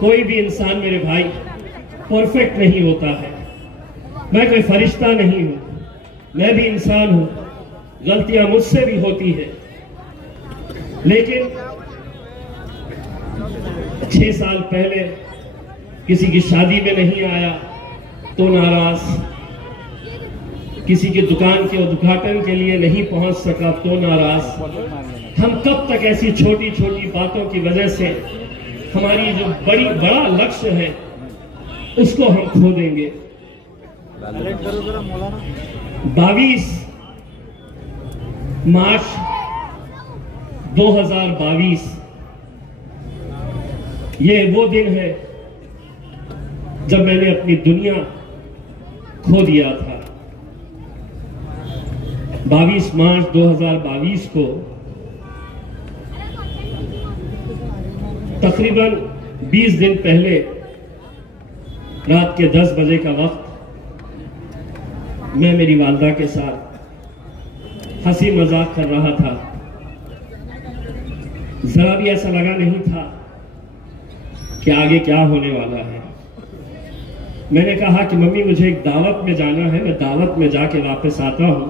कोई भी इंसान मेरे भाई परफेक्ट नहीं होता है। मैं कोई फरिश्ता नहीं हूं, मैं भी इंसान हूं, गलतियां मुझसे भी होती है। लेकिन 6 साल पहले किसी की शादी में नहीं आया तो नाराज, किसी की दुकान के उद्घाटन के लिए नहीं पहुंच सका तो नाराज। हम कब तक ऐसी छोटी छोटी बातों की वजह से हमारी जो बड़ा लक्ष्य है उसको हम खो देंगे। 22 मार्च 2022 ये वो दिन है जब मैंने अपनी दुनिया खो दिया था। 22 मार्च 2022 को तकरीबन 20 दिन पहले रात के 10 बजे का वक्त मैं मेरी वालदा के साथ हंसी मजाक कर रहा था। जरा भी ऐसा लगा नहीं था कि आगे क्या होने वाला है। मैंने कहा कि मम्मी मुझे एक दावत में जाना है, मैं दावत में जाके वापस आता हूं।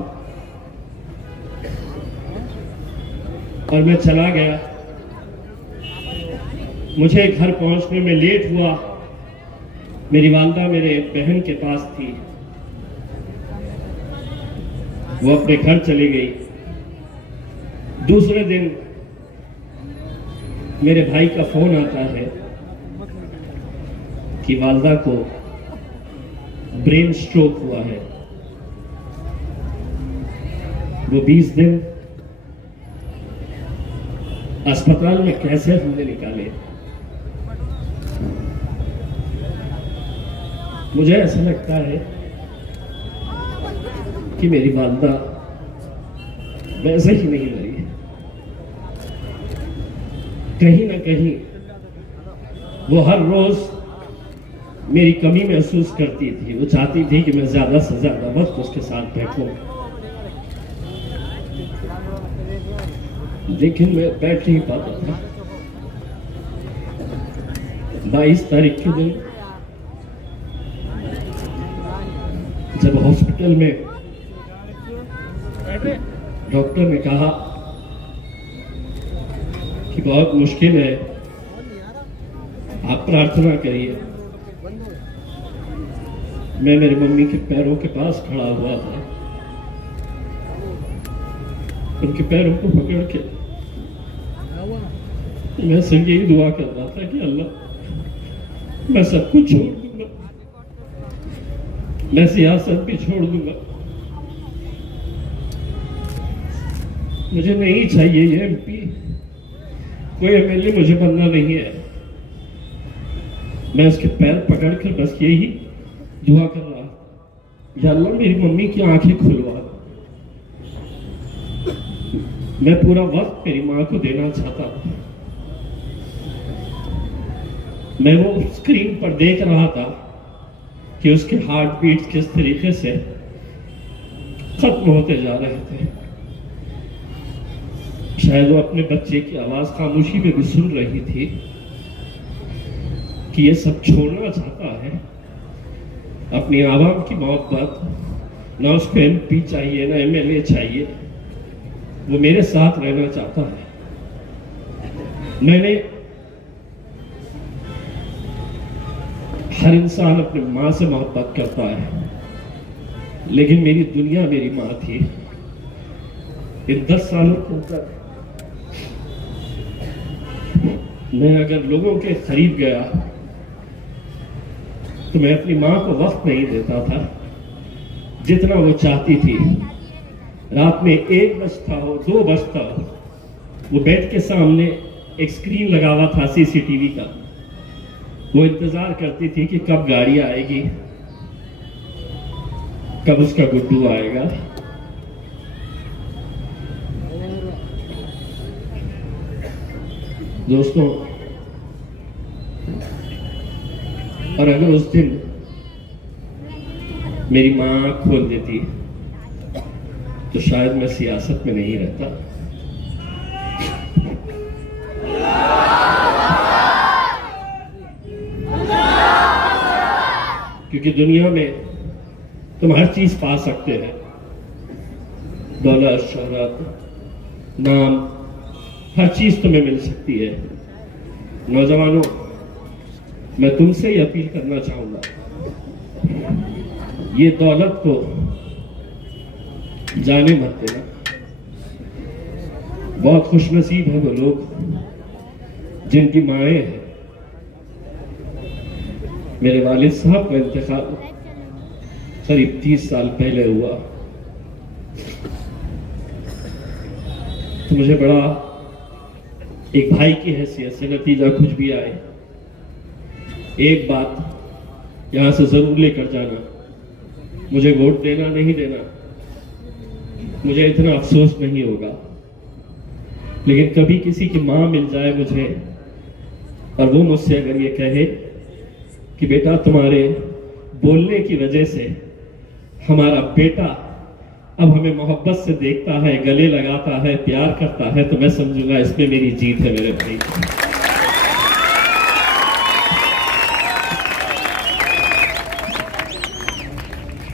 और मैं चला गया। मुझे घर पहुंचने में लेट हुआ। मेरी वालदा मेरे बहन के पास थी, वो अपने घर चली गई। दूसरे दिन मेरे भाई का फोन आता है कि वालदा को ब्रेन स्ट्रोक हुआ है। वो 20 दिन अस्पताल में कैसे हमने निकाले। मुझे ऐसा लगता है कि मेरी वालदा वैसे ही नहीं मरी। कहीं ना कहीं वो हर रोज मेरी कमी महसूस करती थी। वो चाहती थी कि मैं ज्यादा से ज्यादा वक्त उसके साथ बैठूं, लेकिन मैं बैठ नहीं पाता था। 22 तारीख के दिन जब हॉस्पिटल में डॉक्टर ने कहा कि बहुत मुश्किल है, आप प्रार्थना करिए, मैं मेरी मम्मी के पैरों के पास खड़ा हुआ था। उनके पैरों को पकड़ के मैं सिर्फ यही दुआ कर रहा था कि अल्लाह मैं सब कुछ छोड़ दूंगा, मैं सियासत भी छोड़ दूंगा, मुझे नहीं चाहिए ये एमपी, कोई एमएलए मुझे बनना नहीं है। मैं उसके पैर पकड़कर बस यही दुआ कर रहा, या अल्लाह मेरी मम्मी की आंखें खुलवा। मैं पूरा वक्त मेरी मां को देना चाहता था। मैं वो स्क्रीन पर देख रहा था कि उसके हार्ट बीट किस तरीके से खत्म होते जा रहे थे। शायद वो अपने बच्चे की आवाज खामोशी में भी सुन रही थी कि ये सब छोड़ना चाहता है, अपनी आवाम की मोहब्बत, ना उसको एमपी चाहिए ना एमएलए चाहिए, वो मेरे साथ रहना चाहता है। मैंने हर इंसान अपनी मां से मोहब्बत करता है, लेकिन मेरी दुनिया मेरी मां थी। इन 10 सालों के अंदर मैं अगर लोगों के करीब गया तो मैं अपनी मां को वक्त नहीं देता था जितना वो चाहती थी। रात में 1 बजता हो 2 बजता हो, वो बेड के सामने एक स्क्रीन लगा हुआ था सीसीटीवी का, वो इंतजार करती थी कि कब गाड़ी आएगी, कब उसका गुड्डू आएगा। दोस्तों, और अगर उस दिन मेरी मां खोल देती तो शायद मैं सियासत में नहीं रहता। क्योंकि दुनिया में तुम हर चीज पा सकते हैं, दौलत, शोहरत, नाम, हर चीज तुम्हें मिल सकती है। नौजवानों, मैं तुमसे ही अपील करना चाहूंगा, ये दौलत को जाने मत देना। बहुत खुशनसीब है वो लोग जिनकी माएँ हैं। मेरे वालिद साहब का इंतकाल करीब 30 साल पहले हुआ, तो मुझे बड़ा एक भाई की हैसियत से, नतीजा कुछ भी आए, एक बात यहां से जरूर लेकर जाना, मुझे वोट देना नहीं देना, मुझे इतना अफसोस नहीं होगा, लेकिन कभी किसी की मां मिल जाए मुझे और वो मुझसे अगर ये कहे कि बेटा तुम्हारे बोलने की वजह से हमारा बेटा अब हमें मोहब्बत से देखता है, गले लगाता है, प्यार करता है, तो मैं समझूंगा इसमें मेरी जीत है मेरे भाई।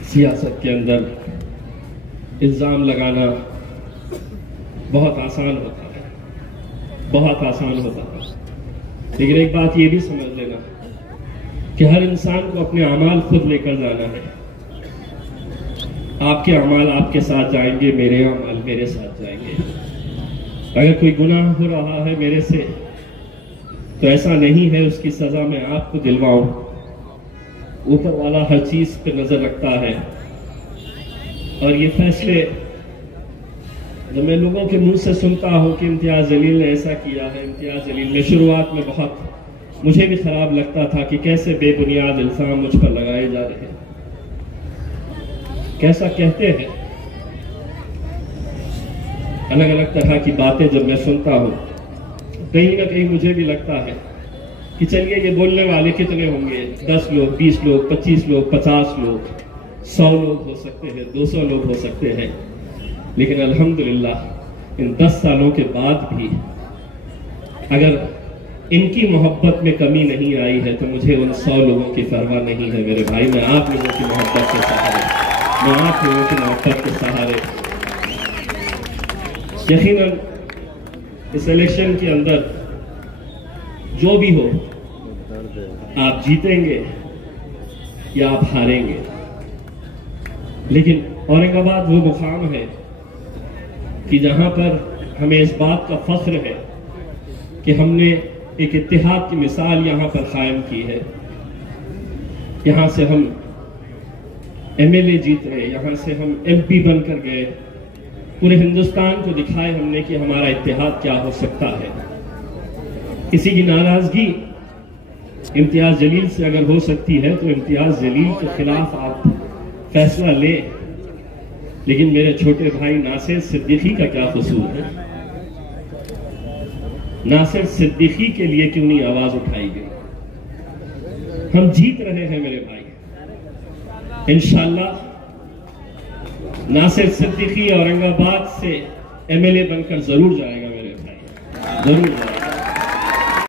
सियासत के अंदर इल्जाम लगाना बहुत आसान होता है, बहुत आसान होता है, लेकिन एक बात ये भी समझ लेना कि हर इंसान को अपने अमाल खुद लेकर जाना है। आपके अमाल आपके साथ जाएंगे, मेरे अमाल मेरे साथ जाएंगे। अगर कोई गुनाह हो रहा है मेरे से, तो ऐसा नहीं है उसकी सजा मैं आपको दिलवाऊं। ऊपर वाला हर चीज पे नजर रखता है, और ये फैसले जब मैं लोगों के मुंह से सुनता हूं कि इम्तियाज जलील ने ऐसा किया है, इम्तियाज जलील ने, शुरुआत में बहुत मुझे भी खराब लगता था कि कैसे बेबुनियाद इल्जाम मुझ पर लगाए जा रहे हैं, कैसा कहते हैं। अलग अलग तरह की बातें जब मैं सुनता हूं, कहीं ना कहीं मुझे भी लगता है कि चलिए ये बोलने वाले कितने होंगे, 10 लोग, 20 लोग, 25 लोग, 50 लोग, 100 लोग हो सकते हैं, 200 लोग हो सकते हैं, लेकिन अल्हम्दुलिल्लाह इन 10 सालों के बाद भी अगर इनकी मोहब्बत में कमी नहीं आई है, तो मुझे उन 100 लोगों की परवाह नहीं है मेरे भाई। मैं आप लोगों की मोहब्बत के सहारे, मैं आप लोगों की मोहब्बत के सहारे, यकीनन इस इलेक्शन के अंदर जो भी हो, आप जीतेंगे या आप हारेंगे, लेकिन औरंगाबाद वो मुकाम है कि जहां पर हमें इस बात का फख्र है कि हमने एक इत्तेहाद की मिसाल यहां पर कायम की है। यहां से हम एमएलए जीत गए, यहां से हम एमपी बनकर गए, पूरे हिंदुस्तान को दिखाए हमने कि हमारा इत्तेहाद क्या हो सकता है। किसी की नाराजगी इम्तियाज जलील से अगर हो सकती है, तो इम्तियाज जलील के खिलाफ आप फैसला ले, लेकिन मेरे छोटे भाई नासिर सिद्दीकी का क्या कसूर है? नासिर सिद्दीकी के लिए क्यों नहीं आवाज उठाई गई? हम जीत रहे हैं मेरे भाई, इंशाअल्लाह नासिर सिद्दीकी औरंगाबाद से एमएलए बनकर जरूर जाएगा मेरे भाई, जरूर जाएगा।